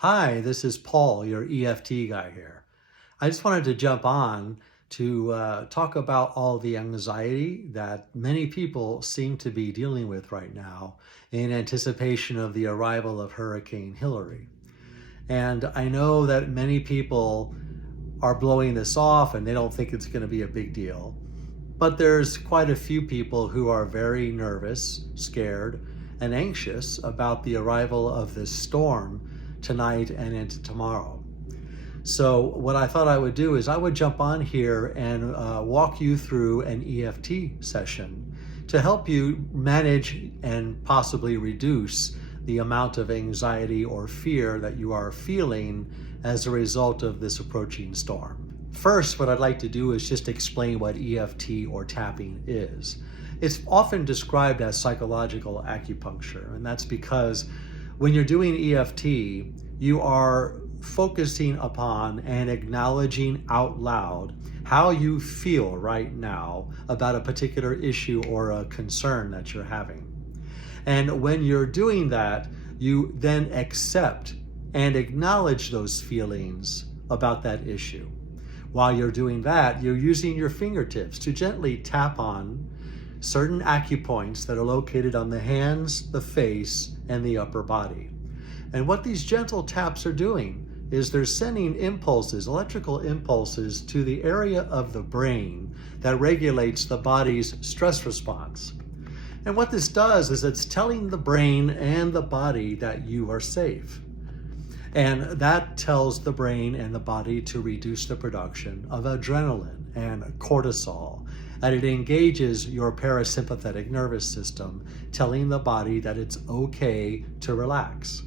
Hi, this is Paul, your EFT guy here. I just wanted to jump on to talk about all the anxiety that many people seem to be dealing with right now in anticipation of the arrival of Hurricane Hillary. And I know that many people are blowing this off and they don't think it's going to be a big deal. But there's quite a few people who are very nervous, scared, and anxious about the arrival of this storm tonight and into tomorrow. So what I thought I would do is I would jump on here and walk you through an EFT session to help you manage and possibly reduce the amount of anxiety or fear that you are feeling as a result of this approaching storm. First, what I'd like to do is just explain what EFT or tapping is. It's often described as psychological acupuncture, and that's because when you're doing EFT, you are focusing upon and acknowledging out loud how you feel right now about a particular issue or a concern that you're having. And when you're doing that, you then accept and acknowledge those feelings about that issue. While you're doing that, you're using your fingertips to gently tap on certain acupoints that are located on the hands, the face, and the upper body. And what these gentle taps are doing is they're sending impulses, electrical impulses, to the area of the brain that regulates the body's stress response. And what this does is it's telling the brain and the body that you are safe. And that tells the brain and the body to reduce the production of adrenaline and cortisol. And it engages your parasympathetic nervous system, telling the body that it's okay to relax.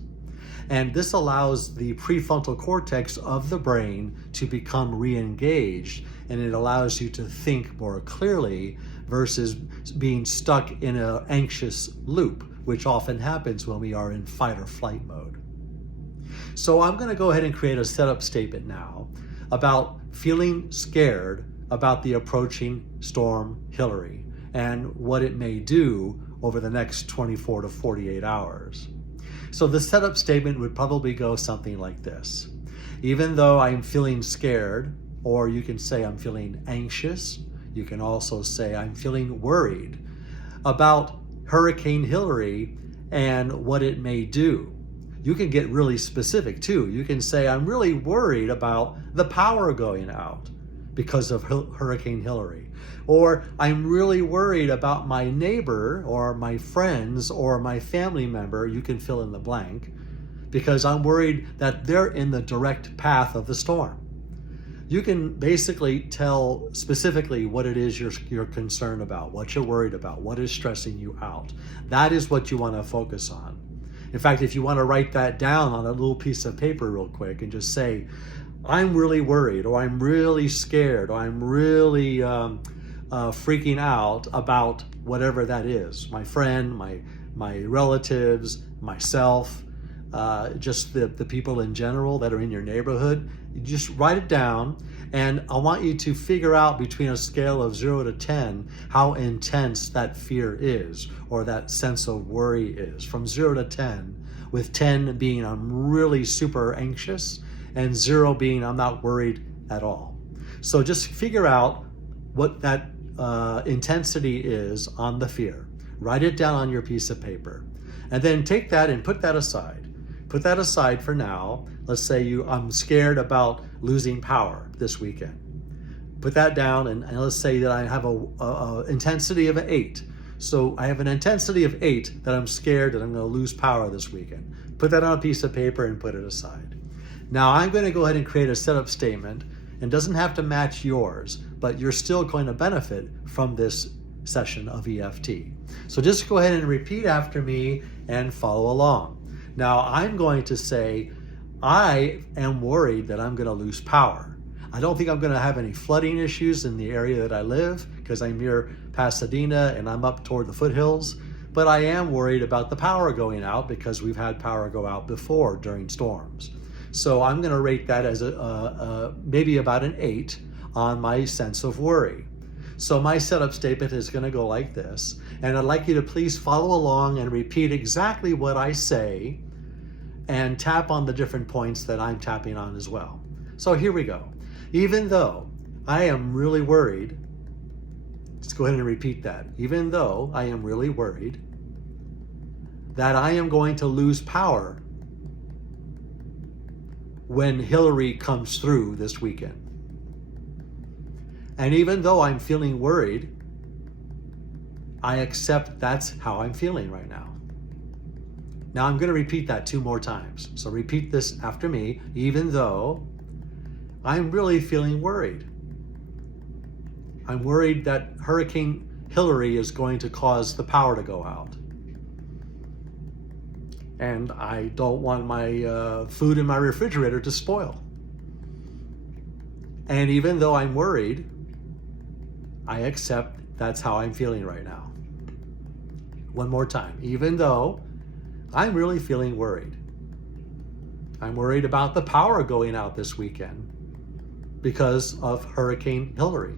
And this allows the prefrontal cortex of the brain to become re-engaged, and it allows you to think more clearly versus being stuck in an anxious loop, which often happens when we are in fight or flight mode. So I'm going to go ahead and create a setup statement now about feeling scared about the approaching storm Hillary and what it may do over the next 24 to 48 hours. So the setup statement would probably go something like this. Even though I'm feeling scared, or you can say I'm feeling anxious, you can also say I'm feeling worried about Hurricane Hillary and what it may do. You can get really specific too. You can say, I'm really worried about the power going out because of Hurricane Hillary. Or I'm really worried about my neighbor or my friends or my family member, you can fill in the blank, because I'm worried that they're in the direct path of the storm. You can basically tell specifically what it is you're concerned about, what you're worried about, what is stressing you out. That is what you want to focus on. In fact, if you want to write that down on a little piece of paper real quick and just say, I'm really worried, or I'm really scared, or I'm really freaking out about whatever that is. My friend, my relatives, myself, just the people in general that are in your neighborhood. You just write it down, and I want you to figure out between a scale of 0 to 10 how intense that fear is, or that sense of worry is, from 0 to 10, with 10 being I'm really super anxious, and 0 being I'm not worried at all. So just figure out what that intensity is on the fear. Write it down on your piece of paper, and then take that and put that aside. Put that aside for now. Let's say I'm scared about losing power this weekend. Put that down, and let's say that I have a intensity of an 8. So I have an intensity of 8 that I'm scared that I'm going to lose power this weekend. Put that on a piece of paper and put it aside. Now I'm going to go ahead and create a setup statement, and it doesn't have to match yours, but you're still going to benefit from this session of EFT. So just go ahead and repeat after me and follow along. Now I'm going to say, I am worried that I'm going to lose power. I don't think I'm going to have any flooding issues in the area that I live because I'm near Pasadena and I'm up toward the foothills, but I am worried about the power going out because we've had power go out before during storms. So I'm going to rate that as maybe about an 8 on my sense of worry. So my setup statement is going to go like this, and I'd like you to please follow along and repeat exactly what I say and tap on the different points that I'm tapping on as well. So here we go. Even though I am really worried, let's go ahead and repeat that. Even though I am really worried that I am going to lose power when Hillary comes through this weekend. And even though I'm feeling worried, I accept that's how I'm feeling right now. Now I'm going to repeat that 2 more times. So repeat this after me. Even though I'm really feeling worried. I'm worried that Hurricane Hillary is going to cause the power to go out. And I don't want my food in my refrigerator to spoil. And even though I'm worried, I accept that's how I'm feeling right now. One more time. Even though I'm really feeling worried. I'm worried about the power going out this weekend because of Hurricane Hillary.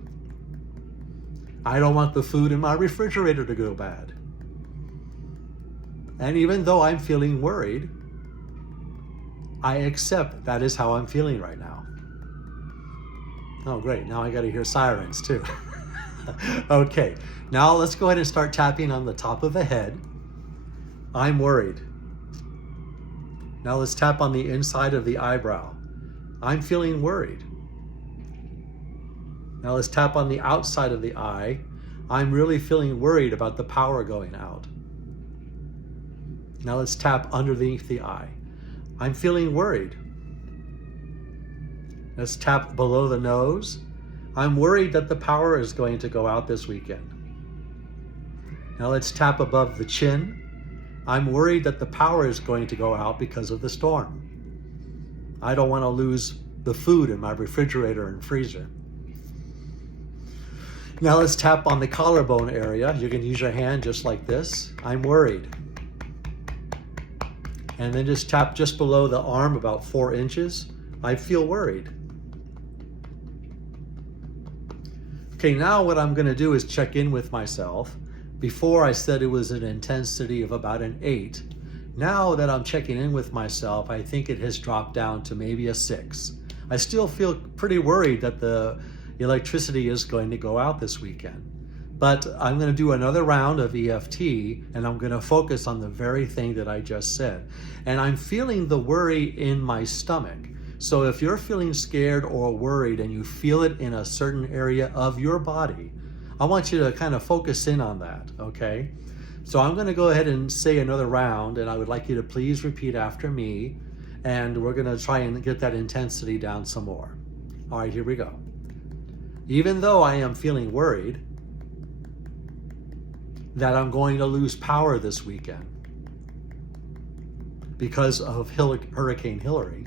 I don't want the food in my refrigerator to go bad. And even though I'm feeling worried, I accept that is how I'm feeling right now. Oh, great. Now I got to hear sirens too. Okay. Now let's go ahead and start tapping on the top of the head. I'm worried. Now let's tap on the inside of the eyebrow. I'm feeling worried. Now let's tap on the outside of the eye. I'm really feeling worried about the power going out. Now let's tap underneath the eye. I'm feeling worried. Let's tap below the nose. I'm worried that the power is going to go out this weekend. Now let's tap above the chin. I'm worried that the power is going to go out because of the storm. I don't want to lose the food in my refrigerator and freezer. Now let's tap on the collarbone area. You can use your hand just like this. I'm worried. And then just tap just below the arm about 4 inches. I feel worried. Okay, now what I'm going to do is check in with myself. Before I said it was an intensity of about an 8. Now that I'm checking in with myself, I think it has dropped down to maybe a 6. I still feel pretty worried that the electricity is going to go out this weekend. But I'm going to do another round of EFT, and I'm going to focus on the very thing that I just said. And I'm feeling the worry in my stomach. So if you're feeling scared or worried and you feel it in a certain area of your body, I want you to kind of focus in on that, okay? So I'm going to go ahead and say another round, and I would like you to please repeat after me, and we're going to try and get that intensity down some more. All right, here we go. Even though I am feeling worried that I'm going to lose power this weekend because of Hurricane Hillary,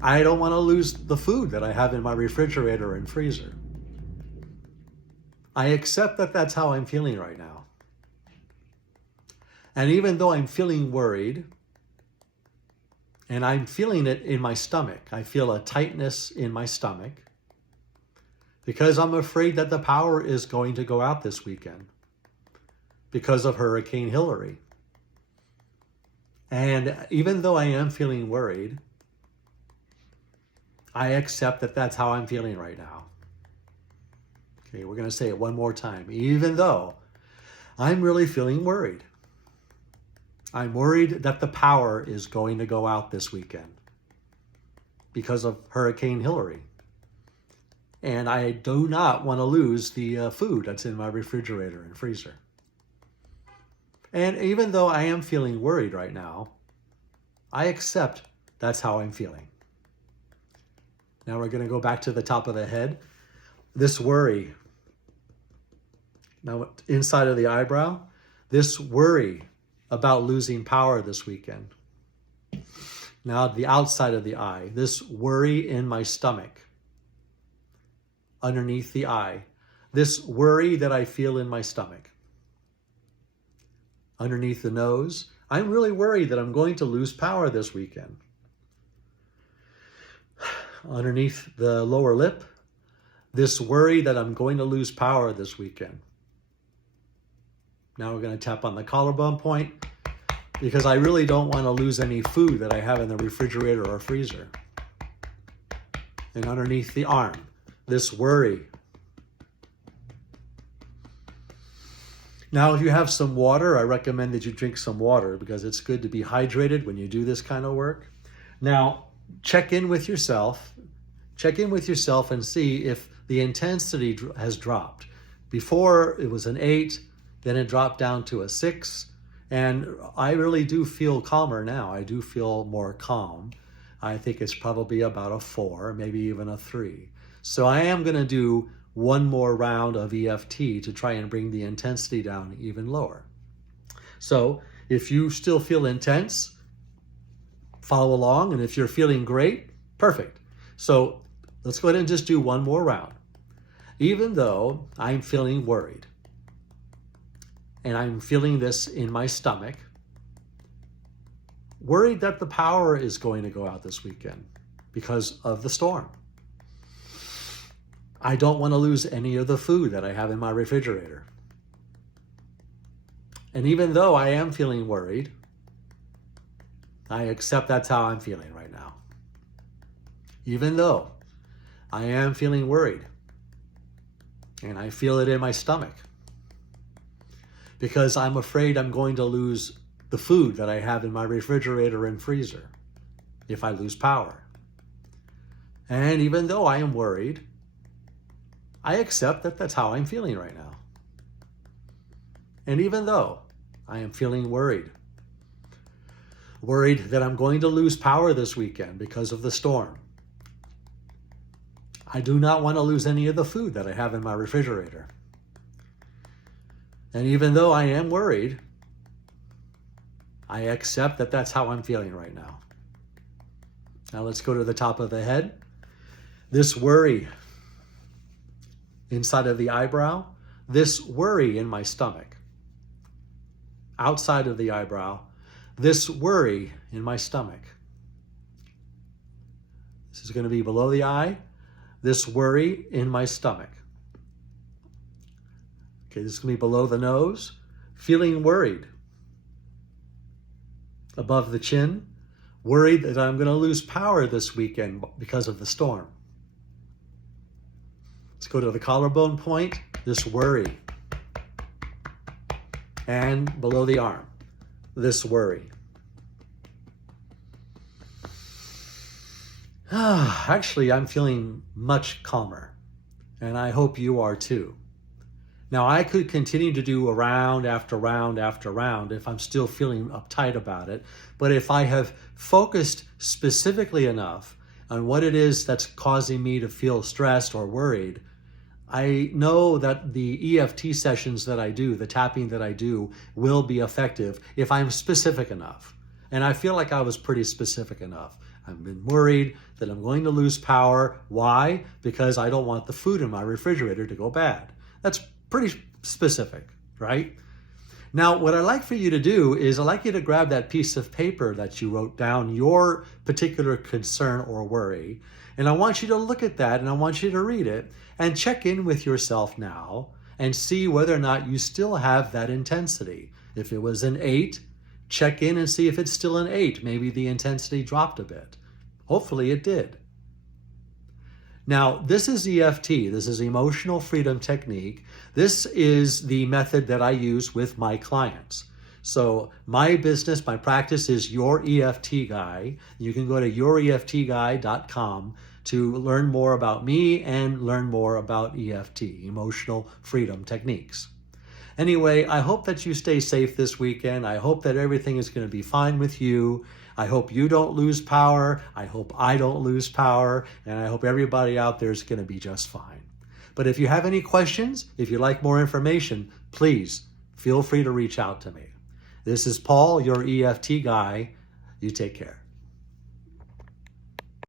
I don't want to lose the food that I have in my refrigerator and freezer. I accept that that's how I'm feeling right now. And even though I'm feeling worried, and I'm feeling it in my stomach, I feel a tightness in my stomach because I'm afraid that the power is going to go out this weekend because of Hurricane Hillary. And even though I am feeling worried, I accept that that's how I'm feeling right now. Okay, we're going to say it one more time. Even though I'm really feeling worried. I'm worried that the power is going to go out this weekend because of Hurricane Hillary. And I do not want to lose the food that's in my refrigerator and freezer. And even though I am feeling worried right now, I accept that's how I'm feeling. Now we're going to go back to the top of the head. This worry. Now inside of the eyebrow, this worry about losing power this weekend. Now the outside of the eye, this worry in my stomach. Underneath the eye, this worry that I feel in my stomach. Underneath the nose, I'm really worried that I'm going to lose power this weekend. Underneath the lower lip, this worry that I'm going to lose power this weekend. Now we're going to tap on the collarbone point. because I really don't want to lose any food that I have in the refrigerator or freezer. And underneath the arm, this worry. Now, if you have some water, I recommend that you drink some water because it's good to be hydrated when you do this kind of work. Now, check in with yourself. Check in with yourself and see if the intensity has dropped. Before, it was an 8, then it dropped down to a 6. And I really do feel calmer now. I do feel more calm. I think it's probably about a 4, maybe even a 3. So I am going to do one more round of EFT to try and bring the intensity down even lower. So if you still feel intense, follow along. And if you're feeling great, perfect. So let's go ahead and just do one more round. Even though I'm feeling worried, and I'm feeling this in my stomach, worried that the power is going to go out this weekend because of the storm. I don't want to lose any of the food that I have in my refrigerator. And even though I am feeling worried, I accept that's how I'm feeling right now. Even though I am feeling worried, and I feel it in my stomach, because I'm afraid I'm going to lose the food that I have in my refrigerator and freezer if I lose power. And even though I am worried, I accept that that's how I'm feeling right now. And even though I am feeling worried that I'm going to lose power this weekend because of the storm, I do not want to lose any of the food that I have in my refrigerator. And even though I am worried, I accept that that's how I'm feeling right now. Now let's go to the top of the head. This worry inside of the eyebrow, this worry in my stomach. Outside of the eyebrow, this worry in my stomach. This is going to be below the eye, this worry in my stomach. Okay, this is going to be below the nose, feeling worried. Above the chin, worried that I'm going to lose power this weekend because of the storm. Let's go to the collarbone point, this worry. And below the arm, this worry. Actually, I'm feeling much calmer, and I hope you are too. Now, I could continue to do a round after round after round if I'm still feeling uptight about it, but if I have focused specifically enough on what it is that's causing me to feel stressed or worried, I know that the EFT sessions that I do, the tapping that I do, will be effective if I'm specific enough. And I feel like I was pretty specific enough. I've been worried that I'm going to lose power. Why? Because I don't want the food in my refrigerator to go bad. That's pretty specific, right? Now, what I'd like for you to do is I'd like you to grab that piece of paper that you wrote down your particular concern or worry, and I want you to look at that and I want you to read it and check in with yourself now and see whether or not you still have that intensity. If it was an 8, check in and see if it's still an 8. Maybe the intensity dropped a bit. Hopefully it did. Now, this is EFT. This is Emotional Freedom Technique. This is the method that I use with my clients. So my business, my practice is Your EFT Guy. You can go to youreftguy.com to learn more about me and learn more about EFT, Emotional Freedom Techniques. Anyway, I hope that you stay safe this weekend. I hope that everything is going to be fine with you. I hope you don't lose power. I hope I don't lose power. And I hope everybody out there is going to be just fine. But if you have any questions, if you'd like more information, please feel free to reach out to me. This is Paul, your EFT guy. You take care.